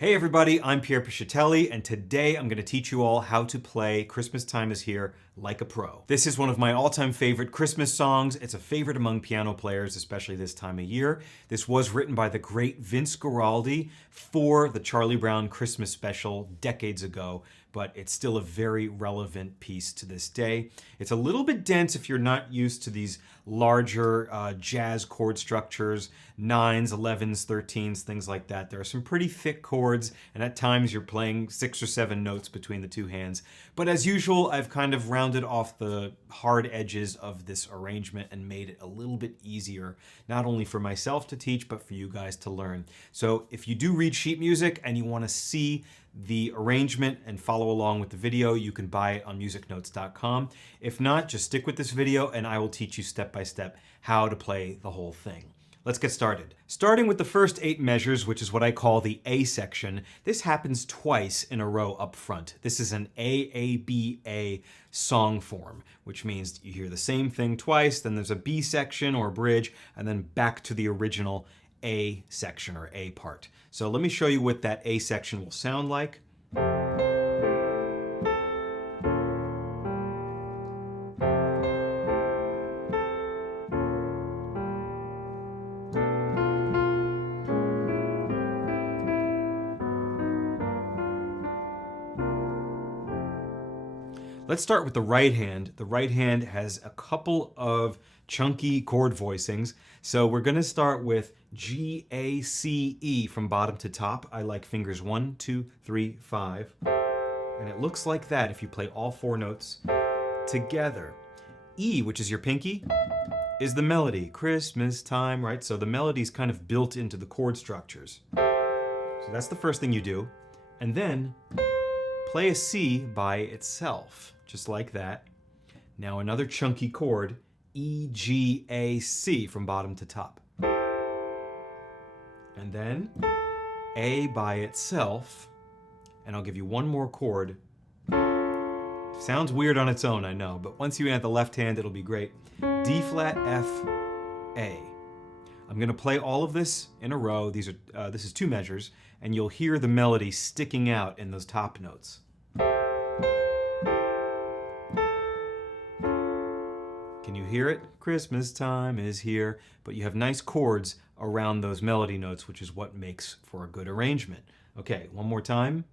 Hey everybody, I'm Pierre Piscitelli, and today I'm going to teach you all how to play Christmas Time is Here like a pro. This is one of my all-time favorite Christmas songs. It's a favorite among piano players, especially this time of year. This was written by the great Vince Guaraldi for the Charlie Brown Christmas special decades ago, but it's still a very relevant piece to this day. It's a little bit dense if you're not used to these larger jazz chord structures, 9s, 11s, 13s, things like that. There are some pretty thick chords, and at times you're playing 6 or 7 notes between the two hands. But as usual, I've kind of rounded off the hard edges of this arrangement and made it a little bit easier, not only for myself to teach, but for you guys to learn. So if you do read sheet music and you want to see the arrangement and follow along with the video, you can buy it on musicnotes.com. If not, just stick with this video and I will teach you step by step how to play the whole thing. Let's get started. Starting with the first 8 measures, which is what I call the A section. This happens twice in a row up front. This is an A-A-B-A song form, which means you hear the same thing twice, then there's a B section or a bridge, and then back to the original A section or A part. So let me show you what that A section will sound like. Let's start with the right hand. The right hand has a couple of chunky chord voicings. So we're going to start with G, A, C, E from bottom to top. I like fingers 1, 2, 3, 5. And it looks like that if you play all 4 notes together. E, which is your pinky, is the melody. Christmas time, right? So the melody is kind of built into the chord structures. So that's the first thing you do. And then play a C by itself, just like that. Now another chunky chord, E, G, A, C from bottom to top. And then A by itself, and I'll give you one more chord. Sounds weird on its own, I know, but once you add the left hand, it'll be great. D flat, F, A. I'm gonna play all of this in a row. This is 2 measures, and you'll hear the melody sticking out in those top notes. Can you hear it? Christmas time is here. But you have nice chords around those melody notes, which is what makes for a good arrangement. Okay, one more time.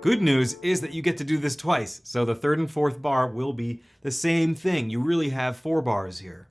Good news is that you get to do this twice. So the 3rd and 4th bar will be the same thing. You really have 4 bars here.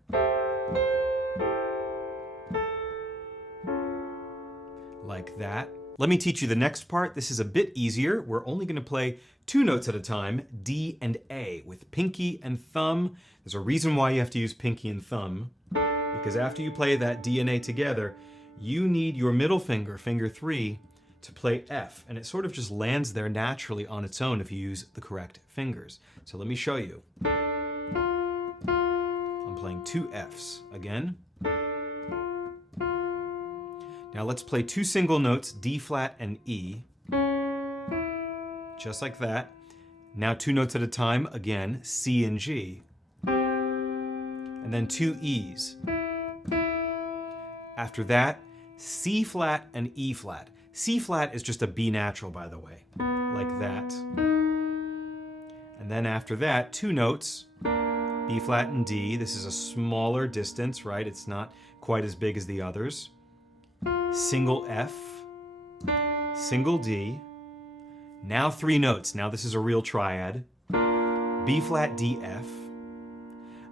Like that. Let me teach you the next part. This is a bit easier. We're only going to play 2 notes at a time, D and A, with pinky and thumb. There's a reason why you have to use pinky and thumb, because after you play that D and A together, you need your middle finger, finger 3, to play F, and it sort of just lands there naturally on its own if you use the correct fingers. So let me show you. I'm playing 2 Fs again. Now let's play 2 single notes, D flat and E, just like that. Now 2 notes at a time, again, C and G, and then 2 E's. After that, C flat and E flat. C flat is just a B natural, by the way, like that. And then after that, 2 notes, B flat and D. This is a smaller distance, right? It's not quite as big as the others. Single F, single D, now 3 notes. Now this is a real triad. B flat, D, F,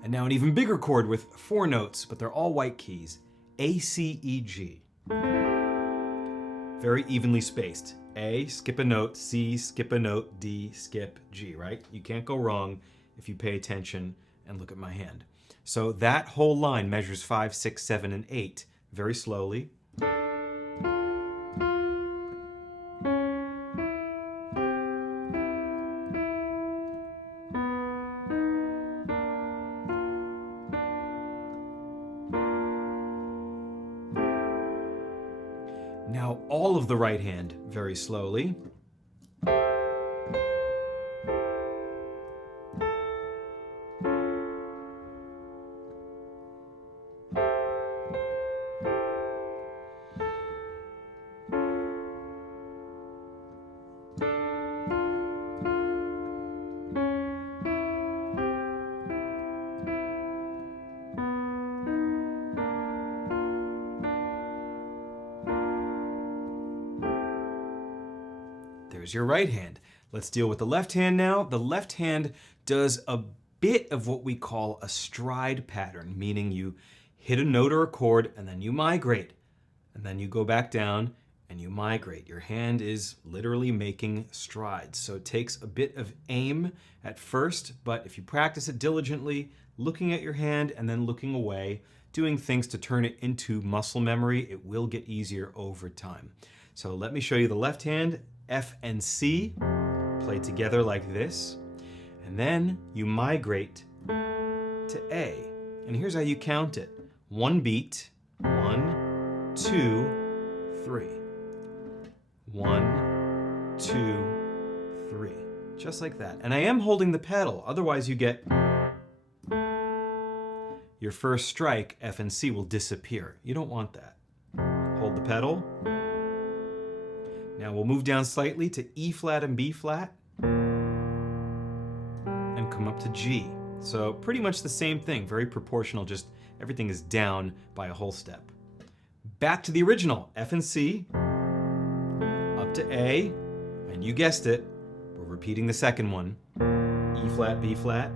and now an even bigger chord with 4 notes, but they're all white keys. A, C, E, G. Very evenly spaced. A, skip a note, C, skip a note, D, skip, G, right? You can't go wrong if you pay attention and look at my hand. So that whole line measures 5, 6, 7, and 8 very slowly. Now all of the right hand very slowly. there's your right hand. Let's deal with the left hand now. The left hand does a bit of what we call a stride pattern, meaning you hit a note or a chord and then you migrate. And then you go back down and you migrate. Your hand is literally making strides. So it takes a bit of aim at first, but if you practice it diligently, looking at your hand and then looking away, doing things to turn it into muscle memory, it will get easier over time. So let me show you the left hand, F and C, play together like this, and then you migrate to A. And here's how you count it. One beat, 1, 2, 3. 1, 2, 3. Just like that. And I am holding the pedal, otherwise you get your first strike, F and C, will disappear. You don't want that. Hold the pedal. Now we'll move down slightly to E flat and B flat and come up to G. So pretty much the same thing, very proportional, just everything is down by a whole step. Back to the original, F and C, up to A, and you guessed it, we're repeating the second one, E flat, B flat,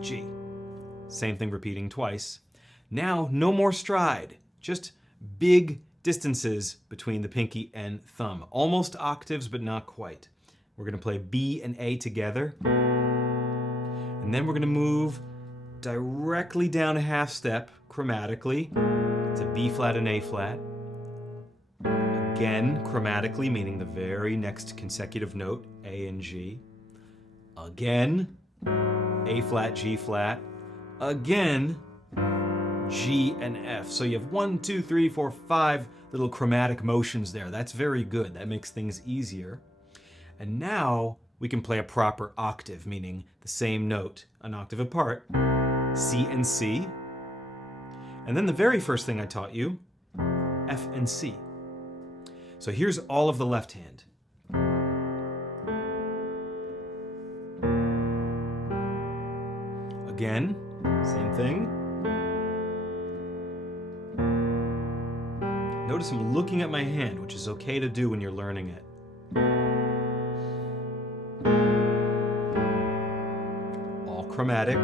G. Same thing repeating twice. Now, no more stride, just big distances between the pinky and thumb. Almost octaves, but not quite. We're gonna play B and A together, and then we're gonna move directly down a half step chromatically to B flat and A flat. Again, chromatically, meaning the very next consecutive note, A and G. Again, A flat, G flat. Again, G and F. So you have 1, 2, 3, 4, 5 little chromatic motions there. That's very good. That makes things easier. And now we can play a proper octave, meaning the same note, an octave apart, C and C. And then the very first thing I taught you, F and C. So here's all of the left hand. Again, same thing. Notice I'm looking at my hand, which is okay to do when you're learning it. All chromatic.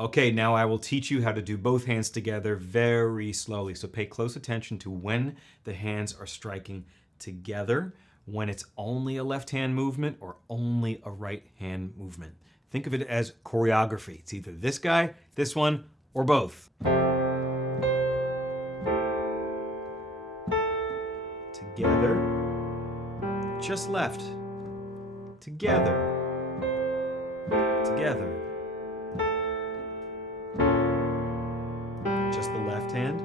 Okay, now I will teach you how to do both hands together very slowly. So pay close attention to when the hands are striking together, when it's only a left hand movement or only a right hand movement. Think of it as choreography. It's either this guy, this one, or both. Together, just left. Together, together. Just the left hand.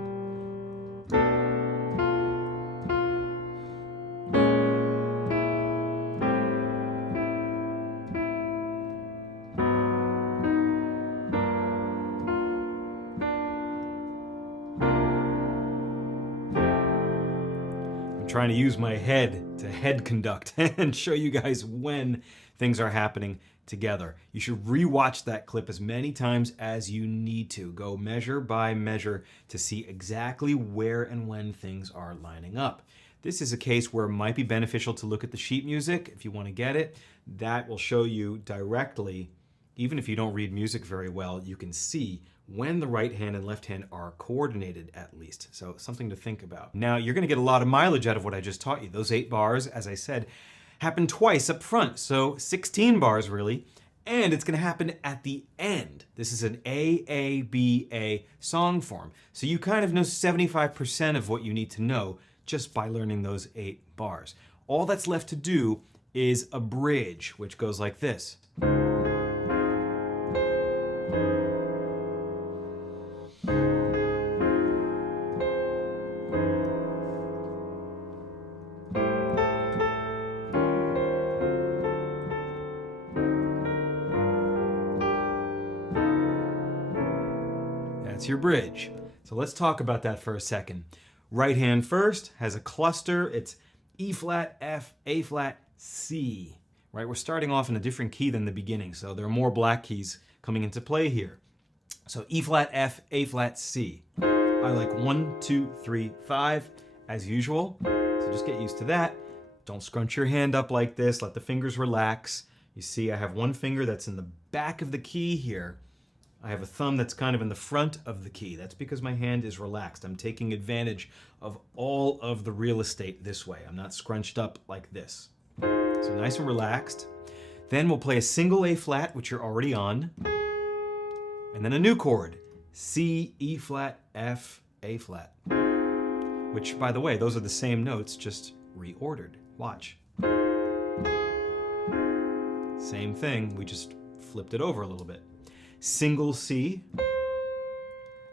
Trying to use my head to head conduct and show you guys when things are happening together. You should rewatch that clip as many times as you need to. Go measure by measure to see exactly where and when things are lining up. This is a case where it might be beneficial to look at the sheet music if you want to get it. That will show you directly, even if you don't read music very well, you can see when the right hand and left hand are coordinated at least. So something to think about. Now you're gonna get a lot of mileage out of what I just taught you. Those 8 bars, as I said, happen twice up front. So 16 bars really, and it's gonna happen at the end. This is an A song form. So you kind of know 75% of what you need to know just by learning those 8 bars. All that's left to do is a bridge, which goes like this. That's your bridge. So let's talk about that for a second. Right hand first has a cluster. It's E flat, F, A flat, C. Right? We're starting off in a different key than the beginning, so there are more black keys coming into play here. So E flat, F, A flat, C. I like 1, 2, 3, 5 as usual. So just get used to that. Don't scrunch your hand up like this. Let the fingers relax. You see, I have one finger that's in the back of the key here. I have a thumb that's kind of in the front of the key. That's because my hand is relaxed. I'm taking advantage of all of the real estate this way. I'm not scrunched up like this. So nice and relaxed. Then we'll play a single A flat, which you're already on. And then a new chord, C, E flat, F, A flat. Which, by the way, those are the same notes, just reordered. Watch. Same thing, we just flipped it over a little bit. Single C,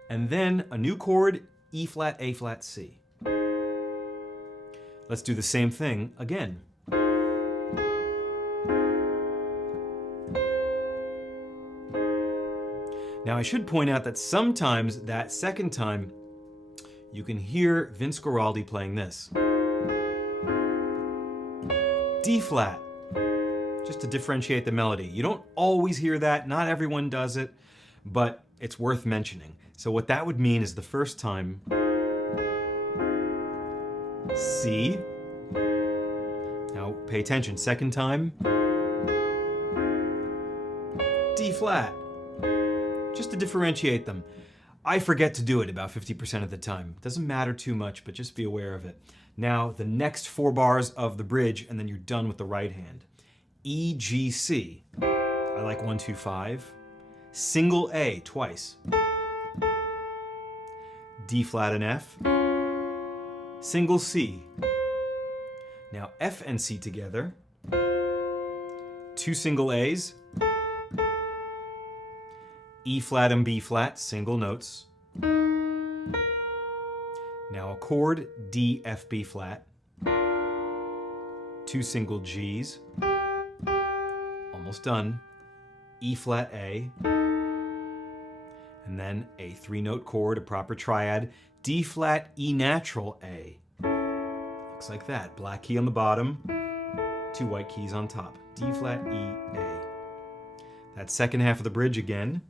and then a new chord, E flat, A flat, C. Let's do the same thing again. Now I should point out that sometimes that second time you can hear Vince Guaraldi playing this. D flat, just to differentiate the melody. You don't always hear that, not everyone does it, but it's worth mentioning. So what that would mean is the first time, C. Now pay attention, second time, D flat. Just to differentiate them. I forget to do it about 50% of the time. It doesn't matter too much, but just be aware of it. Now, the next 4 bars of the bridge, and then you're done with the right hand. E, G, C. I like 1, 2, 5. Single A twice. D flat and F. Single C. Now F and C together. 2 single A's. E flat and B flat, single notes. Now a chord, D, F, B flat. 2 single G's. Almost done. E flat, A. And then a 3-note chord, a proper triad. D flat, E natural, A. Looks like that. Black key on the bottom, 2 white keys on top. D flat, E, A. That second half of the bridge again.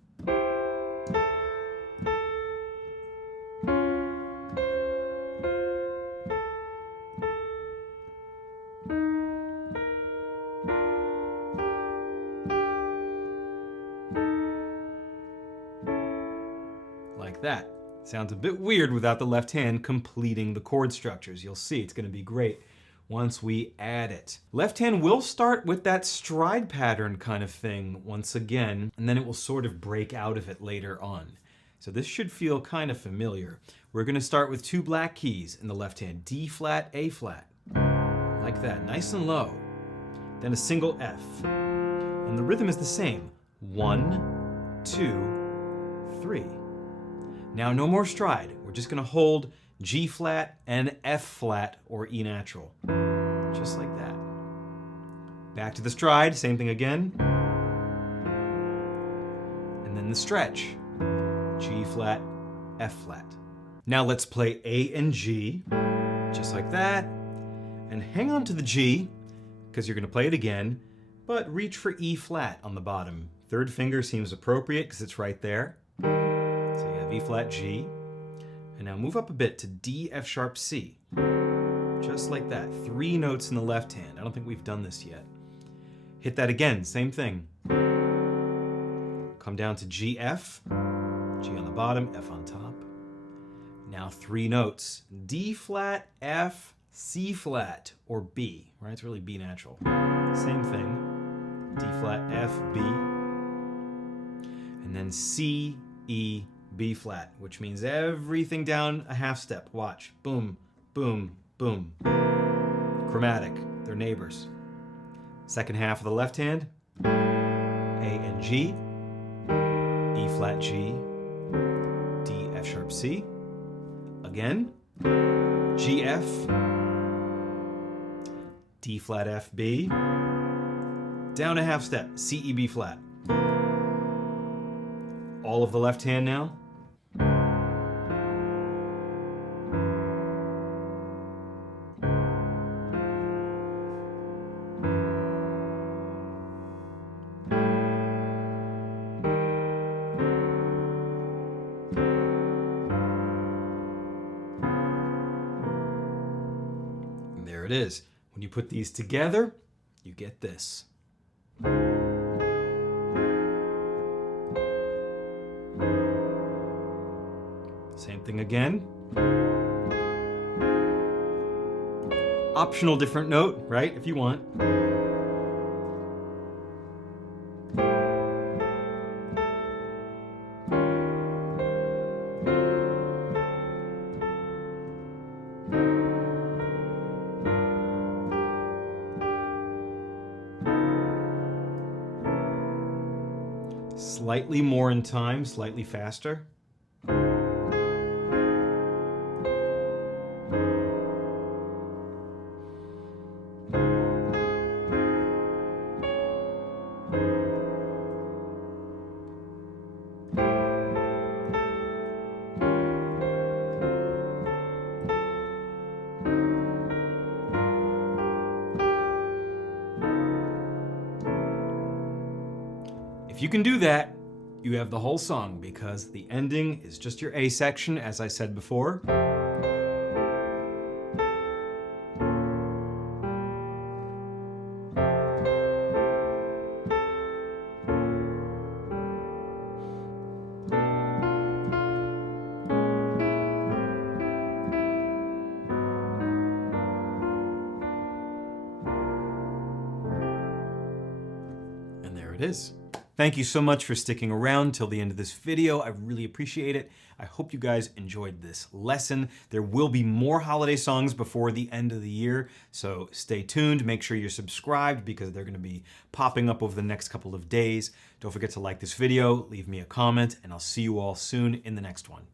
Like that. Sounds a bit weird without the left hand completing the chord structures. You'll see it's going to be great once we add it. Left hand will start with that stride pattern kind of thing once again, and then it will sort of break out of it later on. So this should feel kind of familiar. We're going to start with 2 black keys in the left hand, D flat, A flat. Like that, nice and low. Then a single F. And the rhythm is the same. 1, 2, 3. Now no more stride. We're just going to hold G flat and F flat or E natural. Just like that. Back to the stride, same thing again. And then the stretch. G flat, F flat. Now let's play A and G, just like that. And hang on to the G, because you're going to play it again, but reach for E flat on the bottom. 3rd finger seems appropriate because it's right there. So you have E flat, G. And now move up a bit to D, F sharp, C. Just like that. 3 notes in the left hand. I don't think we've done this yet. Hit that again, same thing. Come down to G, F. G on the bottom, F on top. Now 3 notes. D flat, F, C flat, or B, right? It's really B natural. Same thing. D flat, F, B. And then C, E, B flat, which means everything down a half step. Watch. Boom, boom, boom. Chromatic. They're neighbors. Second half of the left hand. A and G. E flat, G. D, F sharp, C. Again. G, F. D flat, F, B. Down a half step. C, E, B flat. All of the left hand now. there it is. When you put these together, you get this. Same thing again. Optional different note, right? If you want. Slightly more in time, slightly faster. If you can do that, you have the whole song, because the ending is just your A section, as I said before. And there it is. Thank you so much for sticking around till the end of this video. I really appreciate it. I hope you guys enjoyed this lesson. There will be more holiday songs before the end of the year, so stay tuned. Make sure you're subscribed because they're going to be popping up over the next couple of days. Don't forget to like this video, leave me a comment, and I'll see you all soon in the next one.